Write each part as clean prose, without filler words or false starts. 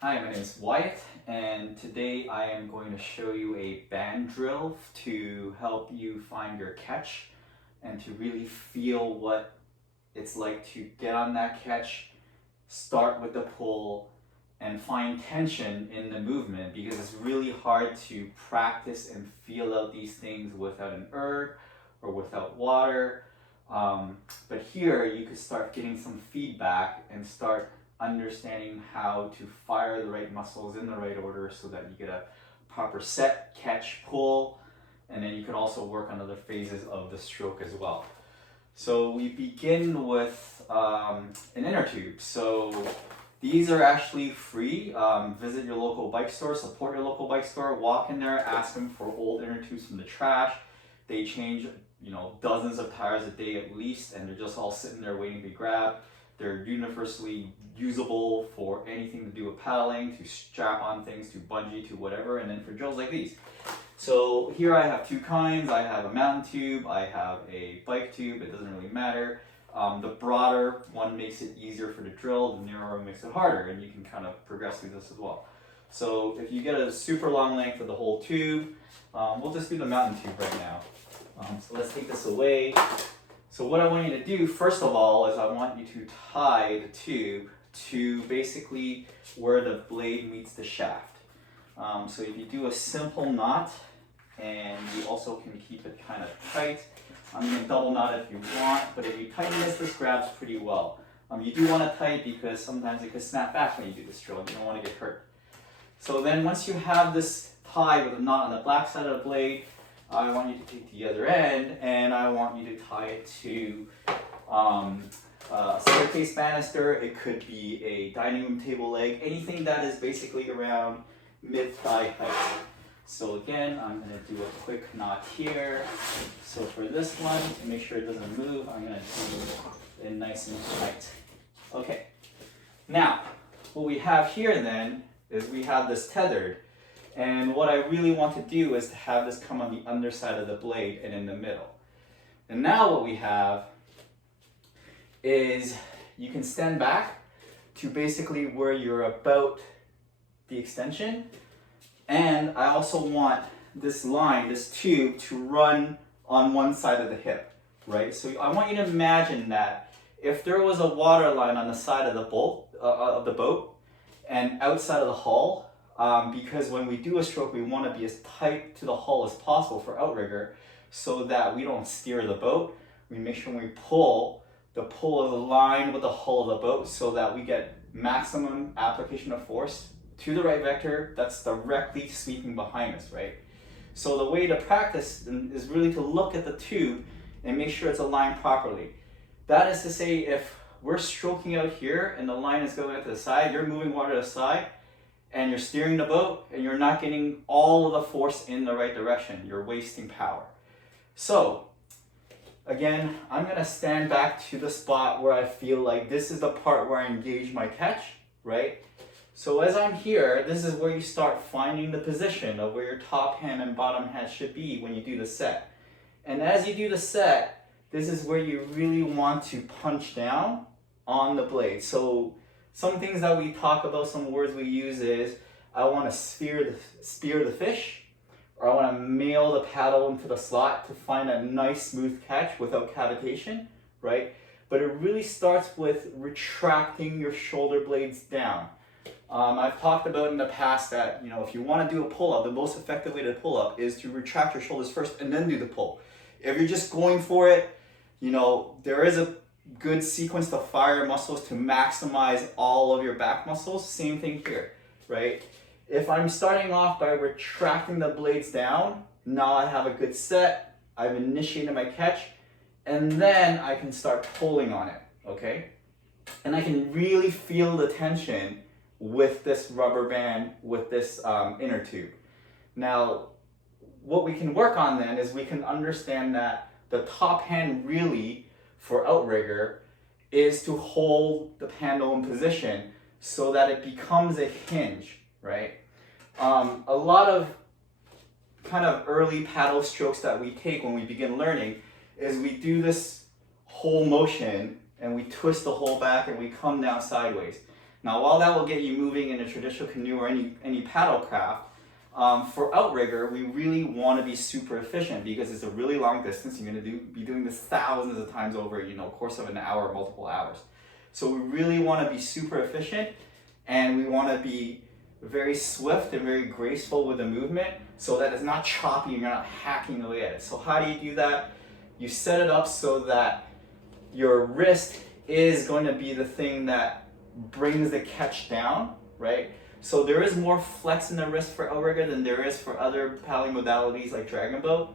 Hi, my name is Wyatt, and today I am going to show you a band drill to help you find your catch and to really feel what it's like to get on that catch, start with the pull, and find tension in the movement, because it's really hard to practice and feel out these things without an erg or without water. But here you could start getting some feedback and start understanding how to fire the right muscles in the right order so that you get a proper set, catch, pull, and then you can also work on other phases of the stroke as well. So we begin with an inner tube. So these are actually free. Visit your local bike store, support your local bike store, walk in there, ask them for old inner tubes from the trash. They change, dozens of tires a day at least, and they're just all sitting there waiting to be grabbed. They're universally usable for anything to do with paddling, to strap on things, to bungee, to whatever, and then for drills like these. So here I have two kinds. I have a mountain tube, I have a bike tube, it doesn't really matter. The broader one makes it easier for the drill, the narrower makes it harder, and you can kind of progress through this as well. So if you get a super long length of the whole tube, we'll just do the mountain tube right now. So let's take this away. So what I want you to do, first of all, is I want you to tie the tube to basically where the blade meets the shaft. So if you do a simple knot, and you also can keep it kind of tight. You can double knot if you want, but if you tighten this grabs pretty well. You do want to tighten because sometimes it could snap back when you do this drill. You don't want to get hurt. So then once you have this tied with a knot on the black side of the blade, I want you to take the other end and I want you to tie it to a staircase banister. It could be a dining room table leg, anything that is basically around mid-thigh height. So again, I'm going to do a quick knot here. So for this one, to make sure it doesn't move, I'm going to do it nice and tight. Okay. Now, what we have here then is we have this tethered. And what I really want to do is to have this come on the underside of the blade and in the middle. And now what we have is you can stand back to basically where you're about the extension. And I also want this line, this tube, to run on one side of the hip, right? So I want you to imagine that if there was a water line on the side of the boat and outside of the hull, because when we do a stroke, we want to be as tight to the hull as possible for outrigger so that we don't steer the boat. We make sure when we pull, the pull is aligned with the hull of the boat so that we get maximum application of force to the right vector that's directly sweeping behind us, right? So the way to practice is really to look at the tube and make sure it's aligned properly. That is to say, if we're stroking out here and the line is going out to the side, you're moving water to the side and you're steering the boat and you're not getting all of the force in the right direction. You're wasting power. So again, I'm gonna stand back to the spot where I feel like this is the part where I engage my catch, right? So as I'm here, this is where you start finding the position of where your top hand and bottom hand should be when you do the set. And as you do the set, this is where you really want to punch down on the blade. So some things that we talk about, some words we use is, I want to spear the fish, or I want to mail the paddle into the slot to find a nice smooth catch without cavitation, right? But it really starts with retracting your shoulder blades down. I've talked about in the past that, if you want to do a pull-up, the most effective way to pull up is to retract your shoulders first and then do the pull. If you're just going for it, there is a good sequence to fire muscles to maximize all of your back muscles. Same thing here, right? If I'm starting off by retracting the blades down, now I have a good set, I've initiated my catch, and then I can start pulling on it, okay? And I can really feel the tension with this rubber band, with this inner tube. Now, what we can work on then is we can understand that the top hand really, for outrigger, is to hold the handle in position so that it becomes a hinge, right? A lot of kind of early paddle strokes that we take when we begin learning is we do this whole motion and we twist the whole back and we come down sideways. Now, while that will get you moving in a traditional canoe or any paddle craft, for Outrigger, we really want to be super efficient because it's a really long distance. You're going to be doing this thousands of times over, course of an hour, multiple hours. So we really want to be super efficient, and we want to be very swift and very graceful with the movement so that it's not choppy and you're not hacking away at it. So how do you do that? You set it up so that your wrist is going to be the thing that brings the catch down, right? So there is more flex in the wrist for Outrigger than there is for other paddling modalities like dragonboat.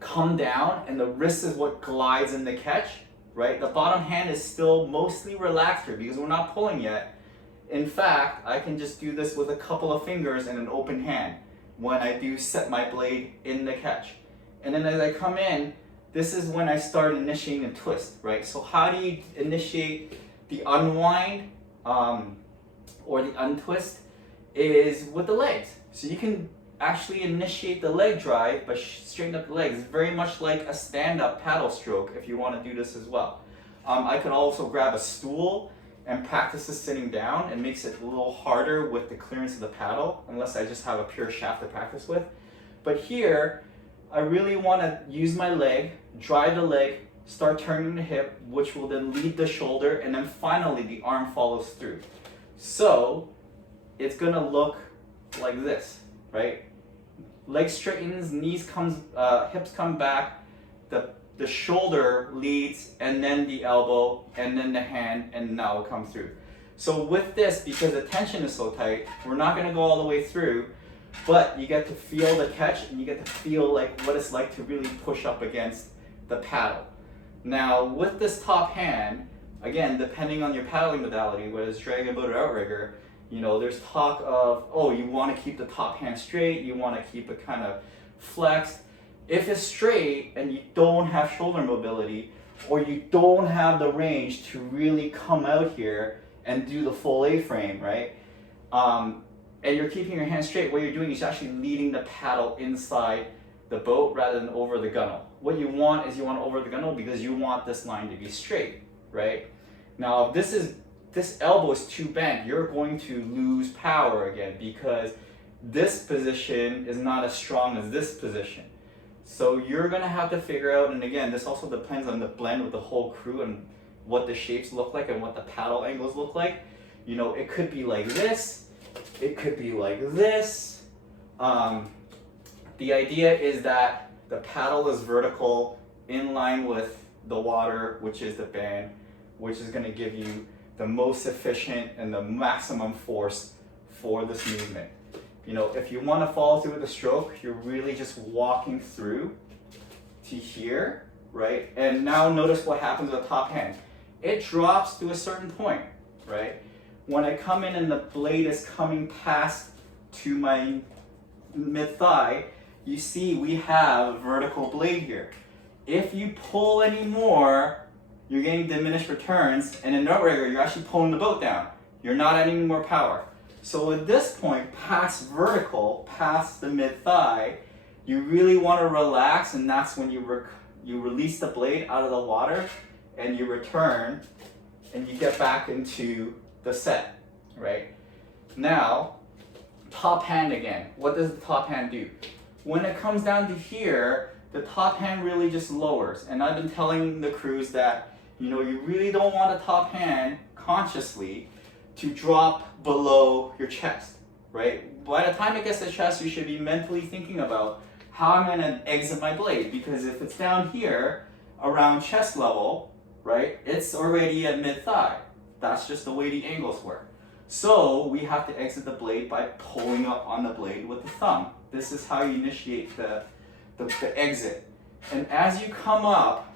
Come down, and the wrist is what glides in the catch, right? The bottom hand is still mostly relaxed here because we're not pulling yet. In fact, I can just do this with a couple of fingers and an open hand when I do set my blade in the catch. And then as I come in, this is when I start initiating a twist, right? So how do you initiate the unwind or the untwist is with the legs. So you can actually initiate the leg drive by straightening up the legs. It's very much like a stand-up paddle stroke if you want to do this as well. I could also grab a stool and practice this sitting down. It makes it a little harder with the clearance of the paddle, unless I just have a pure shaft to practice with. But here, I really want to use my leg, drive the leg, start turning the hip, which will then lead the shoulder, and then finally the arm follows through. So it's gonna look like this, right? Leg straightens, hips come back, the shoulder leads, and then the elbow, and then the hand, and now it'll come through. So with this, because the tension is so tight, we're not gonna go all the way through, but you get to feel the catch, and you get to feel like what it's like to really push up against the paddle. Now, with this top hand, again, depending on your paddling modality, whether it's dragonboat or Outrigger, there's talk of, oh, you want to keep the top hand straight, you want to keep it kind of flexed. If it's straight and you don't have shoulder mobility, or you don't have the range to really come out here and do the full A-frame, right? And you're keeping your hand straight, what you're doing is actually leading the paddle inside the boat rather than over the gunnel. What you want is over the gunnel because you want this line to be straight, right? Now, if this elbow is too bent, you're going to lose power again because this position is not as strong as this position. So you're gonna have to figure out, and again, this also depends on the blend with the whole crew and what the shapes look like and what the paddle angles look like. It could be like this, it could be like this. The idea is that the paddle is vertical in line with the water, which is the band, which is gonna give you the most efficient and the maximum force for this movement. If you want to follow through with the stroke, you're really just walking through to here, right? And now notice what happens with the top hand. It drops to a certain point, right? When I come in and the blade is coming past to my mid-thigh, you see we have a vertical blade here. If you pull any more, you're getting diminished returns, and in Outrigger, you're actually pulling the boat down. You're not adding any more power. So at this point, past vertical, past the mid-thigh, you really want to relax, and that's when you release the blade out of the water, and you return, and you get back into the set, right? Now, top hand again. What does the top hand do? When it comes down to here, the top hand really just lowers, and I've been telling the crews that you really don't want a top hand consciously to drop below your chest, right? By the time it gets to the chest, you should be mentally thinking about how I'm gonna exit my blade, because if it's down here around chest level, right, it's already at mid-thigh. That's just the way the angles work. So we have to exit the blade by pulling up on the blade with the thumb. This is how you initiate the exit. And as you come up,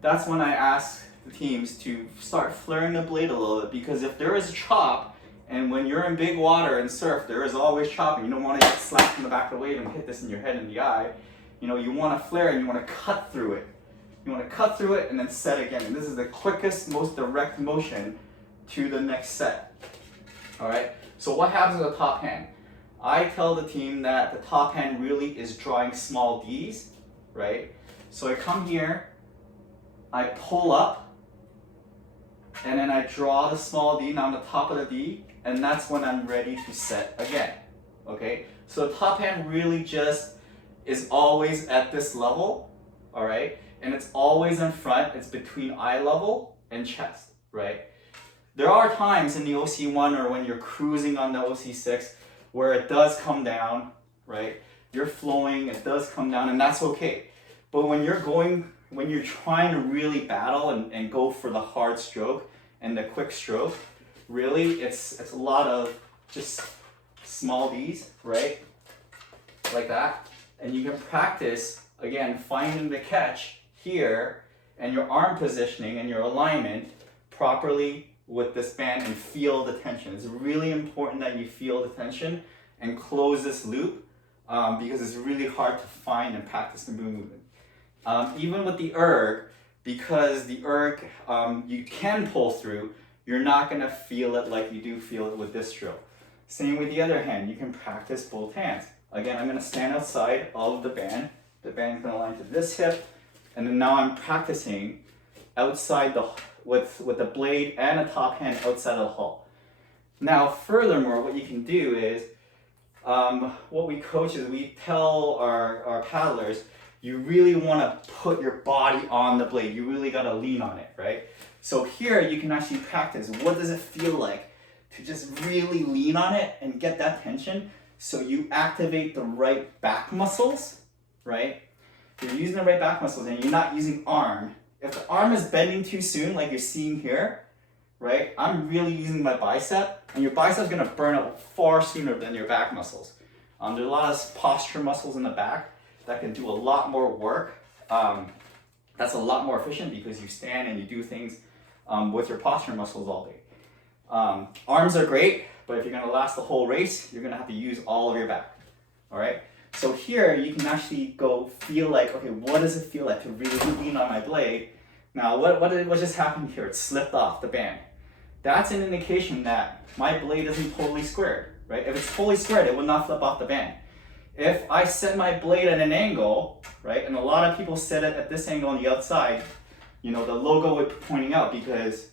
that's when I ask the teams to start flaring the blade a little bit, because if there is a chop, and when you're in big water and surf, there is always chopping. You don't want to get slapped in the back of the wave and hit this in your head and the eye. You want to flare and you want to cut through it. You want to cut through it and then set again. And this is the quickest, most direct motion to the next set. All right. So what happens with the top hand? I tell the team that the top hand really is drawing small Ds, right? So I come here, I pull up, and then I draw the small D down the top of the D, and that's when I'm ready to set again. Okay, so the top hand really just is always at this level, all right, and it's always in front. It's between eye level and chest, right? There are times in the OC1 or when you're cruising on the OC6 where it does come down, right? You're flowing, it does come down, and that's okay. But when you're trying to really battle and go for the hard stroke and the quick stroke, really it's a lot of just small Ds, right? Like that. And you can practice, again, finding the catch here and your arm positioning and your alignment properly with this band and feel the tension. It's really important that you feel the tension and close this loop because it's really hard to find and practice the movement. Even with the erg, because the erg you can pull through, you're not gonna feel it like you do feel it with this stroke. Same with the other hand, you can practice both hands. Again, I'm gonna stand outside of the band. The band's gonna align to this hip, and then now I'm practicing outside with the blade and a top hand outside of the hull. Now, furthermore, what you can do is, what we coach is we tell our paddlers, you really want to put your body on the blade. You really got to lean on it, right? So here you can actually practice. What does it feel like to just really lean on it and get that tension? So you activate the right back muscles, right? You're using the right back muscles and you're not using arm. If the arm is bending too soon, like you're seeing here, right? I'm really using my bicep, and your bicep's gonna burn out far sooner than your back muscles. There's a lot of posture muscles in the back that can do a lot more work. That's a lot more efficient because you stand and you do things with your posture muscles all day. Arms are great, but if you're gonna last the whole race, you're gonna have to use all of your back, all right? So here you can actually go feel like, okay, what does it feel like to really lean on my blade? Now, what just happened here? It slipped off the band. That's an indication that my blade isn't totally squared, right? If it's fully squared, it would not flip off the band. If I set my blade at an angle, right, and a lot of people set it at this angle on the outside, you know, the logo would be pointing out because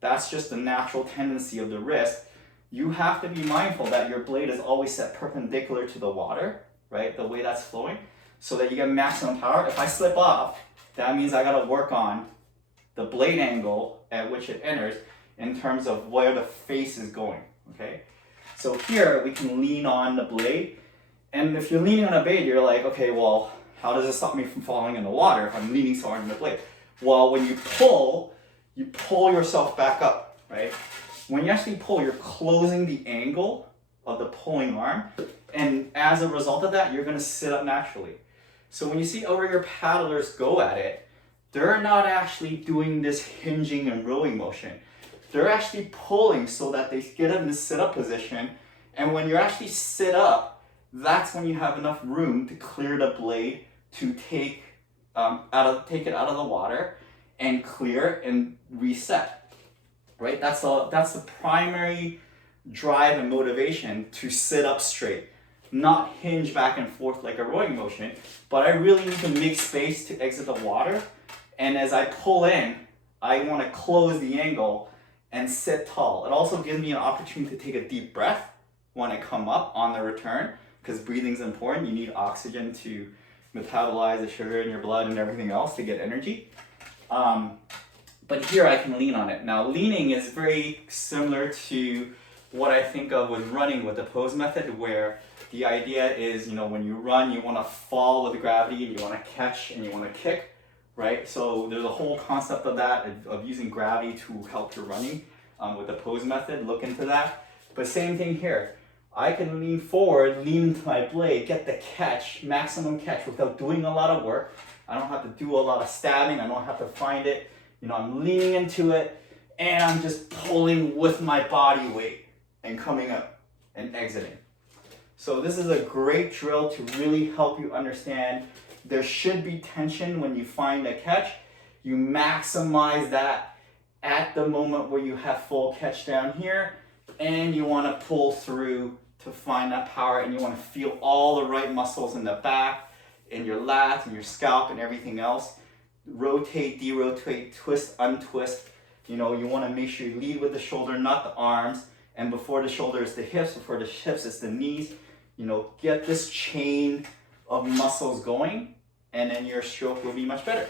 that's just the natural tendency of the wrist. You have to be mindful that your blade is always set perpendicular to the water, right, the way that's flowing, so that you get maximum power. If I slip off, that means I gotta work on the blade angle at which it enters in terms of where the face is going, okay? So here we can lean on the blade, and if you're leaning on a blade, you're like, okay, well, how does it stop me from falling in the water if I'm leaning so hard on the blade? Well, when you pull yourself back up, right? When you actually pull, you're closing the angle of the pulling arm, and as a result of that, you're gonna sit up naturally. So when you see outrigger paddlers go at it, they're not actually doing this hinging and rowing motion. They're actually pulling so that they get in the sit-up position, and when you actually sit up, that's when you have enough room to clear the blade to take it out of the water and clear and reset. Right? That's the primary drive and motivation to sit up straight, not hinge back and forth like a rowing motion, but I really need to make space to exit the water, and as I pull in, I want to close the angle and sit tall. It also gives me an opportunity to take a deep breath when I come up on the return, because breathing is important. You need oxygen to metabolize the sugar in your blood and everything else to get energy. But here I can lean on it. Now, leaning is very similar to what I think of with running with the pose method, where the idea is, you know, when you run, you want to fall with gravity and you want to catch and you want to kick, right? So there's a whole concept of that, of using gravity to help your running with the pose method. Look into that. But same thing here. I can lean forward, lean into my blade, get the catch, maximum catch without doing a lot of work. I don't have to do a lot of stabbing. I don't have to find it. You know, I'm leaning into it and I'm just pulling with my body weight and coming up and exiting. So this is a great drill to really help you understand there should be tension when you find a catch. You maximize that at the moment where you have full catch down here, and you want to pull through to find that power, and you want to feel all the right muscles in the back, in your lats, and your scalp, and everything else. Rotate, derotate, twist, untwist. You know, you want to make sure you lead with the shoulder, not the arms. And before the shoulder is the hips, before the hips is the knees. You know, get this chain of muscles going, and then your stroke will be much better.